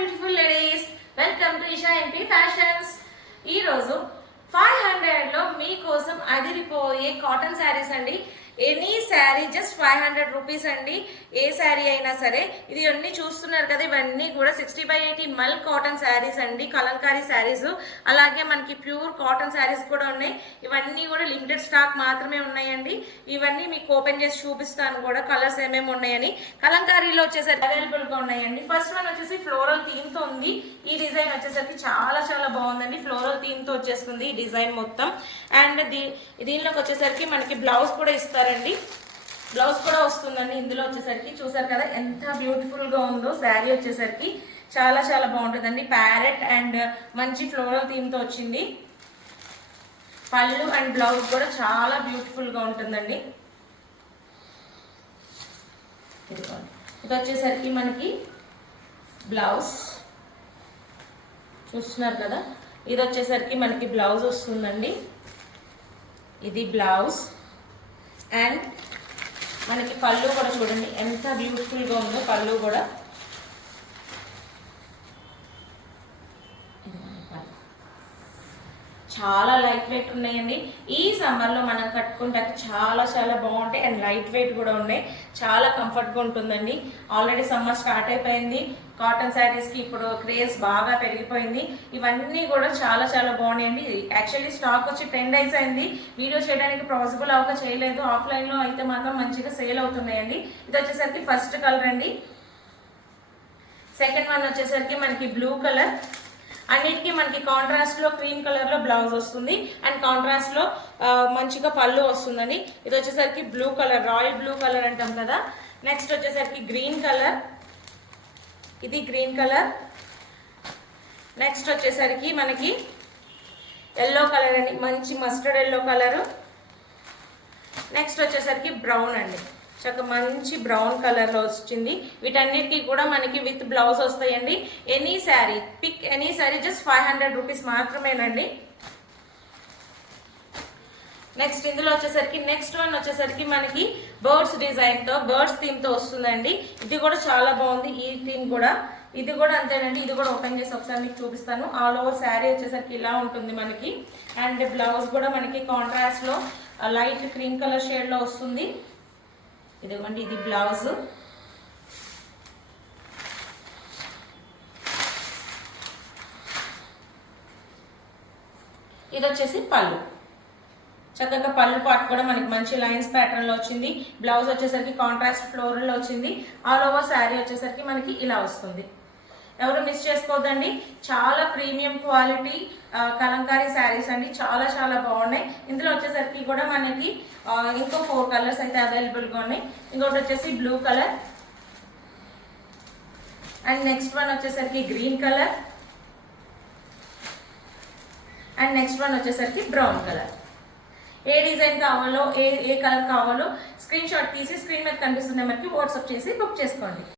Beautiful ladies, welcome to Isha MP fashions. ఈ రోజు 500 లో మీకోసం అదిరిపోయే కాటన్ శారీస్ అండి. ఎనీ శారీ జస్ట్ 500 రూపీస్ అండి. ఏ శారీ అయినా సరే. ఇది అన్ని చూస్తున్నారు కదా, ఇవన్నీ కూడా 60/80 మల్ కాటన్ శారీస్ అండి, కలంకారీ శారీస్. అలాగే మనకి ప్యూర్ కాటన్ శారీస్ కూడా ఉన్నాయి. ఇవన్నీ కూడా లిమిటెడ్ స్టాక్ మాత్రమే ఉన్నాయండి. ఇవన్నీ మీకు ఓపెన్ చేసి చూపిస్తాను కూడా, కలర్స్ ఏమేమి ఉన్నాయని. కలంకారీలో వచ్చేసరికి అవైలబుల్ గా ఉన్నాయండి. ఫస్ట్ వన్ వచ్చేసి ఫ్లోరల్ థీమ్ తో ఉంది. ఈ డిజైన్ వచ్చేసరికి చాలా చాలా బాగుందండి. ఫ్లోరల్ థీమ్ తో వచ్చేస్తుంది ఈ డిజైన్ మొత్తం. అండ్ దీనిలోకి వచ్చేసరికి మనకి బ్లౌజ్ కూడా ఇస్తారు. బ్లౌజ్ కూడా వస్తుందండి. ఇందులో వచ్చేసరికి చూసారు కదా ఎంత బ్యూటిఫుల్ గా ఉందో. శారీ వచ్చేసరికి చాలా చాలా బాగుంటుందండి. ప్యారెట్ అండ్ మంచి ఫ్లోరల్ థీమ్ తో వచ్చింది. పళ్ళు అండ్ బ్లౌజ్ కూడా చాలా బ్యూటిఫుల్ గా ఉంటుందండి. ఇది వచ్చేసరికి మనకి బ్లౌజ్ చూస్తున్నారు కదా, ఇది వచ్చేసరికి మనకి బ్లౌజ్ వస్తుందండి. ఇది బ్లౌజ్ అండ్ మనకి పళ్ళు కూడా చూడండి ఎంత బ్యూటిఫుల్ గా ఉందో. పళ్ళు కూడా చాలా లైట్ వెయిట్ ఉన్నాయండి. ఈ సమ్మర్ లో మనం కట్టుకుంటే చాలా చాలా బాగుంటాయి. అండ్ లైట్ వెయిట్ కూడా ఉన్నాయి. చాలా కంఫర్ట్ గా ఉంటుందండి. ఆల్రెడీ సమ్మర్ స్టార్ట్ అయిపోయింది. కాటన్ శారీస్ కి ఇప్పుడు క్రేజ్ బాగా పెరిగిపోయింది. ఇవన్నీ కూడా చాలా చాలా బాగున్నాయండి. యాక్చువల్లీ స్టాక్ వచ్చి 10 days అయింది. వీడియో చేయడానికి పాసిబుల్ అవ్వక చేయలేదు. ఆఫ్లైన్ లో అయితే మాత్రం మంచిగా సేల్ అవుతున్నాయండి. ఇది వచ్చేసరికి ఫస్ట్ కలర్ అండి. సెకండ్ వన్ వచ్చేసరికి మనకి బ్లూ కలర్. అన్నిటికీ మనకి కాంట్రాస్ట్ లో క్రీమ్ కలర్ లో బ్లౌజ్ వస్తుంది. అండ్ కాంట్రాస్ట్ లో మంచిగా పళ్ళు వస్తుందండి. ఇది వచ్చేసరికి blue colour, royal blue colour అంటాం కదా. నెక్స్ట్ వచ్చేసరికి గ్రీన్ కలర్. ఇది గ్రీన్ కలర్. నెక్స్ట్ వచ్చేసరికి మనకి ఎల్లో కలర్ అండి, మంచి మస్టర్డ్ ఎల్లో కలర్. నెక్స్ట్ వచ్చేసరికి బ్రౌన్ అండి, చక్కగా మంచి బ్రౌన్ కలర్ లో వచ్చింది. వీటన్నిటికీ కూడా మనకి విత్ బ్లౌజ్ వస్తాయండి. Any sari pick any sari just 500 rupees మాత్రమేనండి. నెక్స్ట్ ఇందులో వచ్చేసరికి నెక్స్ట్ వన్ వచ్చేసరికి మనకి బర్డ్స్ డిజైన్ తో, బర్డ్స్ థీమ్ తో వస్తుందండి. ఇది కూడా చాలా బాగుంది. ఈ థీమ్ కూడా, ఇది కూడా అంతేనండి. ఇది కూడా ఓపెన్ చేసి ఒకసారి మీకు చూపిస్తాను. ఆల్ ఓవర్ శారీ వచ్చేసరికి ఇలా ఉంటుంది మనకి. అండ్ బ్లౌజ్ కూడా మనకి కాంట్రాస్ట్ లో లైట్ క్రీమ్ కలర్ షేడ్ లో వస్తుంది. ఇదిగోండి, ఇది బ్లౌజ్. ఇది వచ్చేసి పళ్ళు. చక్కగా పళ్ళు పార్ట్ కూడా మనకి మంచి లైన్స్ ప్యాటర్న్ లో వచ్చింది. బ్లౌజ్ వచ్చేసరికి కాంట్రాస్ట్ ఫ్లోరల్ లో వచ్చింది. ఆల్ ఓవర్ శారీ వచ్చేసరికి మనకి ఇలా వస్తుంది. ఎవరు మిస్ చేసుకోవద్దండి. చాలా ప్రీమియం క్వాలిటీ కలంకారీ శారీస్ అండి. చాలా చాలా బాగున్నాయి. ఇందులో వచ్చేసరికి కూడా మనకి ఇంకో 4 కలర్స్ అయితే అవైలబుల్ గా ఉన్నాయి. ఇంకోటి వచ్చేసి blue colour. And next one వచ్చేసరికి green colour. And next one వచ్చేసరికి బ్రౌన్ కలర్. ఏ డిజైన్ కావాలో, ఏ కలర్ కావాలో స్క్రీన్ షాట్ తీసి స్క్రీన్ మీద కనిపిస్తున్న మనకి వాట్సాప్ చేసి బుక్ చేసుకోండి.